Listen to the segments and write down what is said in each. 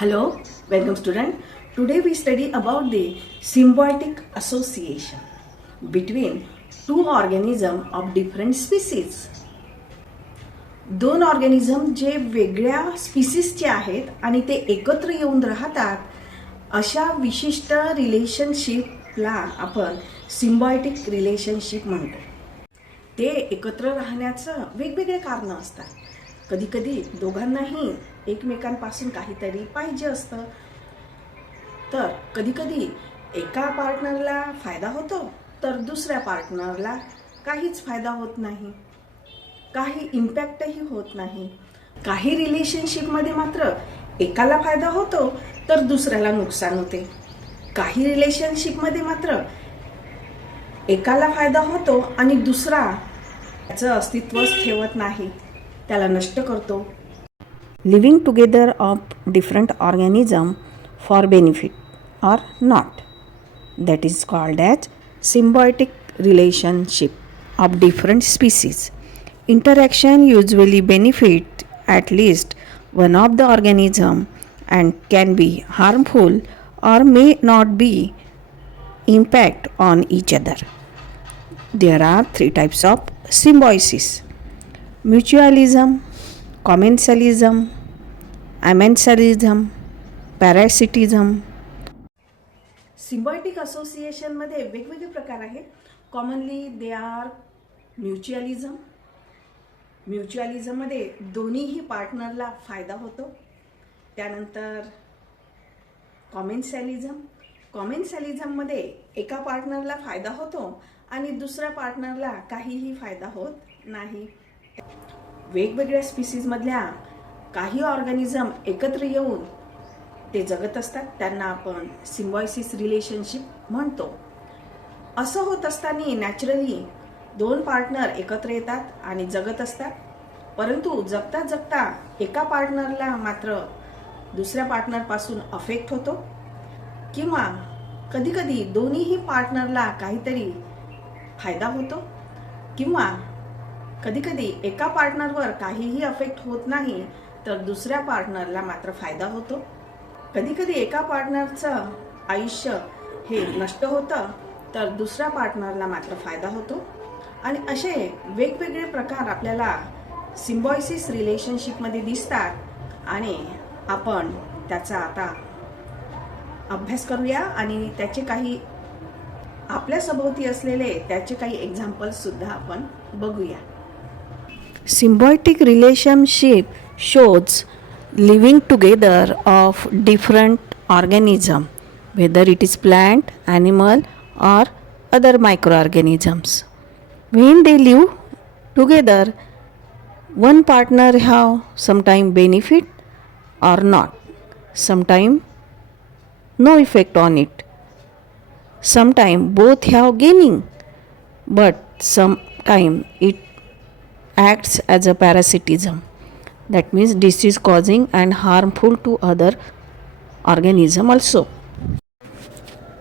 Hello, welcome student. Today we study about the symbiotic association between two organisms of different species. दोन ऑर्गॅनिझम जे वेगळ्या स्पीसीजचे आहेत आणि ते एकत्र येऊन राहतात अशा विशिष्ट रिलेशनशिपला आपण सिम्बायोटिक रिलेशनशिप म्हणतो. ते एकत्र राहण्याचं वेगवेगळे कारणं असतात. कधी कधी दोघांनाही एकमेकांपासून काहीतरी पाहिजे असतं, तर कधी कधी एका पार्टनरला फायदा होतो तर दुसऱ्या पार्टनरला काहीच फायदा होत नाही, काही इम्पॅक्टही होत नाही. काही रिलेशनशिपमध्ये मात्र एकाला फायदा होतो तर दुसऱ्याला नुकसान होते. काही रिलेशनशिपमध्ये मात्र एकाला फायदा होतो आणि दुसरा त्याचं अस्तित्वच ठेवत नाही, त्याला नष्ट करतो. Living together of different organism for benefit or not, that is called as symbiotic relationship of different species. Interaction usually benefit at least one of the organism and can be harmful or may not be impact on each other. There are three types of symbiosis: mutualism, commensalism, amensalism, parasitism. Symbiotic association मध्ये वेगवेगळे प्रकार आहेत. Commonly they are mutualism. म्युच्युअलिझममध्ये दोन्हीही पार्टनरला फायदा होतो. त्यानंतर कॉमेन्सॅलिझममध्ये एका पार्टनरला फायदा होतो आणि दुसऱ्या पार्टनरला काहीही फायदा होत नाही. वेगवेगळ्या स्पीसीजमधल्या काही ऑर्गॅनिझम एकत्र येऊन ते जगत असतात, त्यांना आपण सिम्बायोसिस रिलेशनशिप म्हणतो. असं होत असताना नॅचरली दोन पार्टनर एकत्र येतात आणि जगत असतात, परंतु जगता जगता एका पार्टनरला मात्र दुसऱ्या पार्टनरपासून अफेक्ट होतो, किंवा कधीकधी दोन्हीही पार्टनरला काहीतरी फायदा होतो, किंवा कधीकधी एका पार्टनरवर काहीही अफेक्ट होत नाही तर दुसऱ्या पार्टनरला मात्र फायदा होतो. कधीकधी एका पार्टनरचं आयुष्य हे नष्ट होतं तर दुसऱ्या पार्टनरला मात्र फायदा होतो. आणि असे वेगवेगळे प्रकार आपल्याला सिम्बायोसिस रिलेशनशिपमध्ये दिसतात आणि आपण त्याचा आता अभ्यास करूया आणि त्याचे काही आपल्या सभोवती असलेले त्याचे काही एक्झाम्पल्स सुद्धा आपण बघूया. Symbiotic relationship shows living together of different organism, whether it is plant, animal or other micro organisms. When they live together, one partner have sometime benefit or not, sometime no effect on it, sometime both have gaining, but sometime it acts as a parasitism, that means disease causing and harmful to other organism also.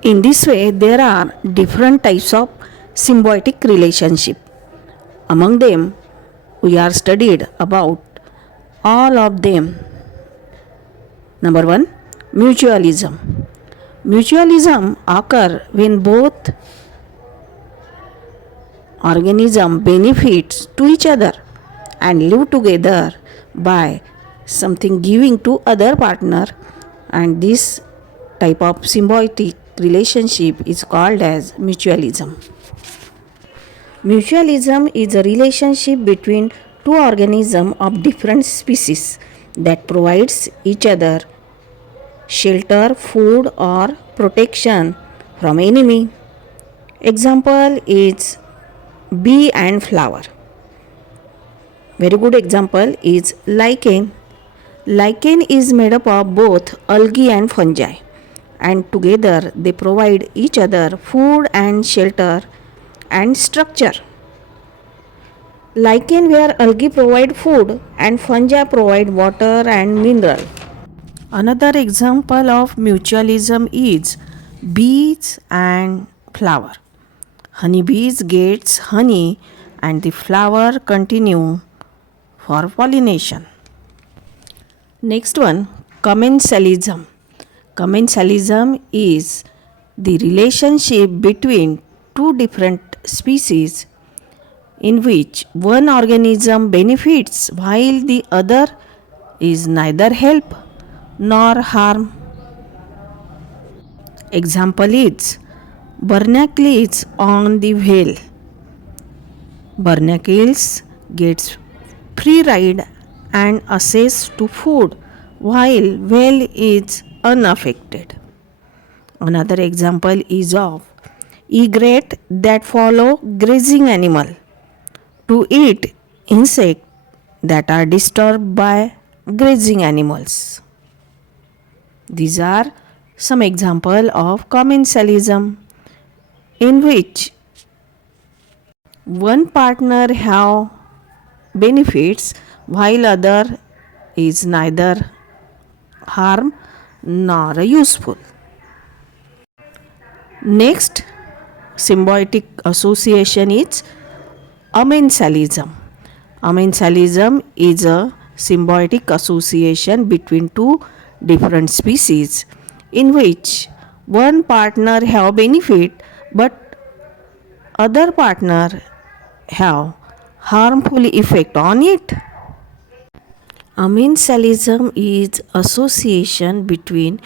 In this way there are different types of symbiotic relationship. Among them we are studied about all of them. Number 1, mutualism. Mutualism occur when both organism benefits to each other and live together by something giving to other partner, and this type of symbiotic relationship is called as mutualism. Mutualism is a relationship between two organisms of different species that provides each other shelter, food or protection from enemy. Example is bee and flower. Very good example is lichen. Lichen is made up of both algae and fungi, and together they provide each other food and shelter and structure. Lichen where algae provide food and fungi provide water and mineral. Another example of mutualism is bees and flower. Honeybees gets honey and the flower continue for pollination. Next one, Commensalism. Commensalism is the relationship between two different species in which one organism benefits while the other is neither help nor harm. Example is barnacles on the whale. Barnacles gets free ride and access to food while whale is unaffected. Another example is of egret that follow grazing animal to eat insects that are disturbed by grazing animals. These are some examples of commensalism in which one partner have benefits while other is neither harm nor useful. Next, symbiotic association is amensalism. Amensalism is a symbiotic association between two different species in which one partner have benefit but other partner have harmful effect on it. Amensalism is association between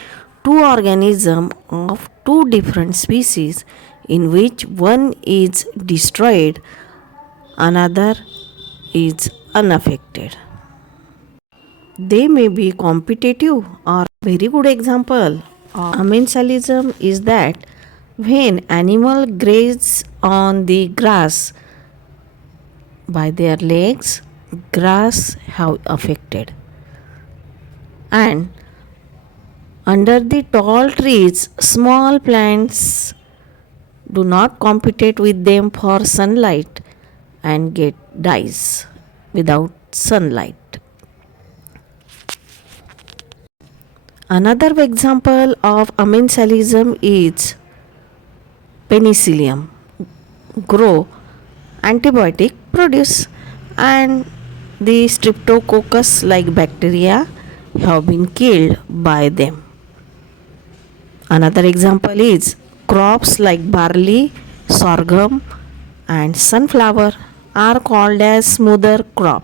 two organisms of two different species in which one is destroyed, another is unaffected. They may be competitive or very good example of amensalism is that when animal graze on the grass by their legs, grass have affected, and under the tall trees small plants do not compete with them for sunlight and get dies without sunlight. Another example of amensalism is penicillium grow antibiotic produce and the streptococcus like bacteria have been killed by them. Another example is crops like barley, sorghum and sunflower are called as smoother crop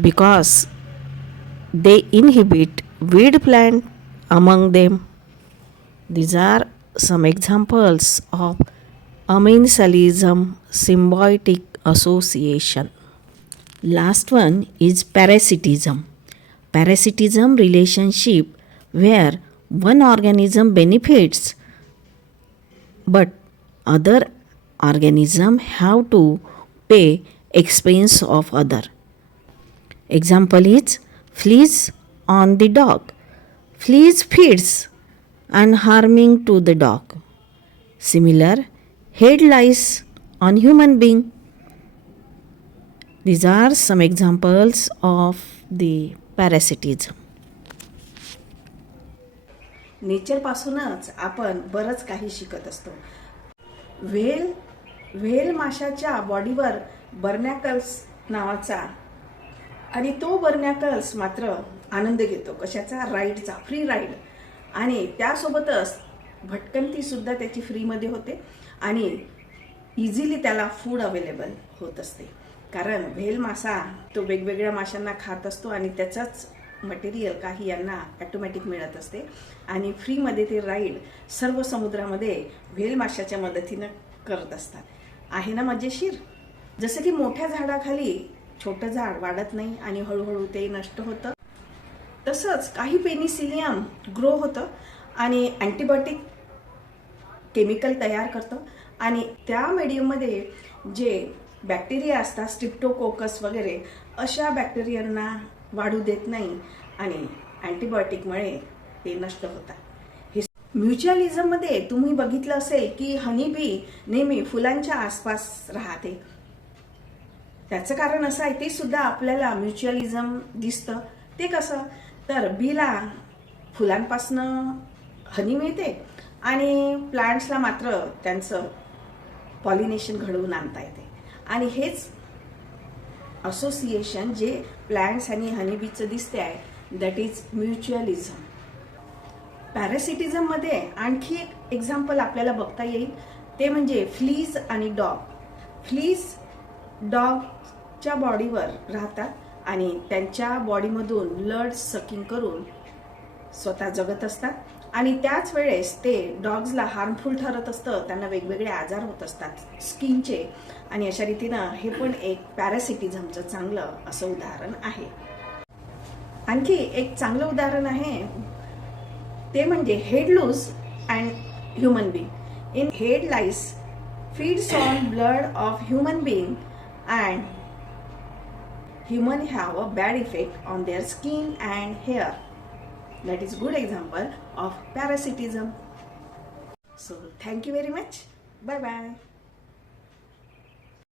because they inhibit weed plant among them. These are some examples of amensalism symbiotic association. Last one is parasitism. Parasitism relationship where one organism benefits but other organism have to pay expense of other. Example is fleas on the dog. Fleas feeds and harming to the dog. Similar, head lice on human being. These are some examples of the parasitism. नेचरपासूनच आपण बरंच काही शिकत असतो. व्हेल माशाच्या बॉडीवर बर्नॅकल्स नावाचा आणि तो बर्नॅकल्स मात्र आनंद घेतो कशाचा राईडचा फ्री राईड आणि त्यासोबतच भटकंती सुद्धा त्याची फ्रीमध्ये होते आणि इझिली त्याला फूड अवेलेबल होत असते कारण व्हेल मासा तो वेगवेगळ्या माशांना खात असतो आणि त्याचाच मटेरियल काही यांना ऑटोमॅटिक मिळत असते आणि फ्रीमध्ये ते राईड सर्व समुद्रामध्ये व्हेल माशाच्या मदतीनं करत असतात. आहे ना मजेशीर. जसं की मोठ्या झाडाखाली छोटं झाड वाढत नाही आणि हळूहळू ते नष्ट होतं तसंच काही पेनिसिलियम ग्रो होतं आणि अँटीबायोटिक केमिकल तयार करतं आणि त्या मीडियममध्ये जे बॅक्टेरिया असतात स्ट्रिप्टोकोकस वगैरे अशा बॅक्टेरियांना वाढू देत नाही आणि अँटीबायोटिकमुळे ते नष्ट होतात. हे म्युच्युअलिझममध्ये तुम्ही बघितलं असेल की हनी बी नेहमी फुलांच्या आसपास राहते. त्याचं कारण असं आहे ते सुद्धा आपल्याला म्युच्युअलिझम दिसतं. ते कसं तर बीला फुलांपासनं हनी मिळते आणि प्लांट्सला मात्र त्यांचं पॉलिनेशन घडवून आणता येते आणि हेच असोसिएशन जे प्लांट्स आणि हनीबीचं दिसते आहे दॅट इज म्युच्युअलिझम. पॅरासिटिझममध्ये आणखी एक एक्झाम्पल आपल्याला बघता येईल, ते म्हणजे फ्लीज आणि डॉग. फ्लीज डॉगच्या बॉडीवर राहतात आणि त्यांच्या बॉडीमधून ब्लड सकिंग करून स्वतः जगत असतात आणि त्याच वेळेस ते डॉग्सला हार्मफुल ठरत असतं. त्यांना वेगवेगळे आजार होत असतात स्किनचे, आणि अशा रीतीनं हे पण एक पॅरासिटिझमचं चांगलं असं उदाहरण आहे. आणखी एक चांगलं उदाहरण आहे ते म्हणजे head louse and human being. In head lice feeds on blood of human being and human have a bad effect on their skin and hair. That is good example of parasitism. So thank you very much. Bye bye.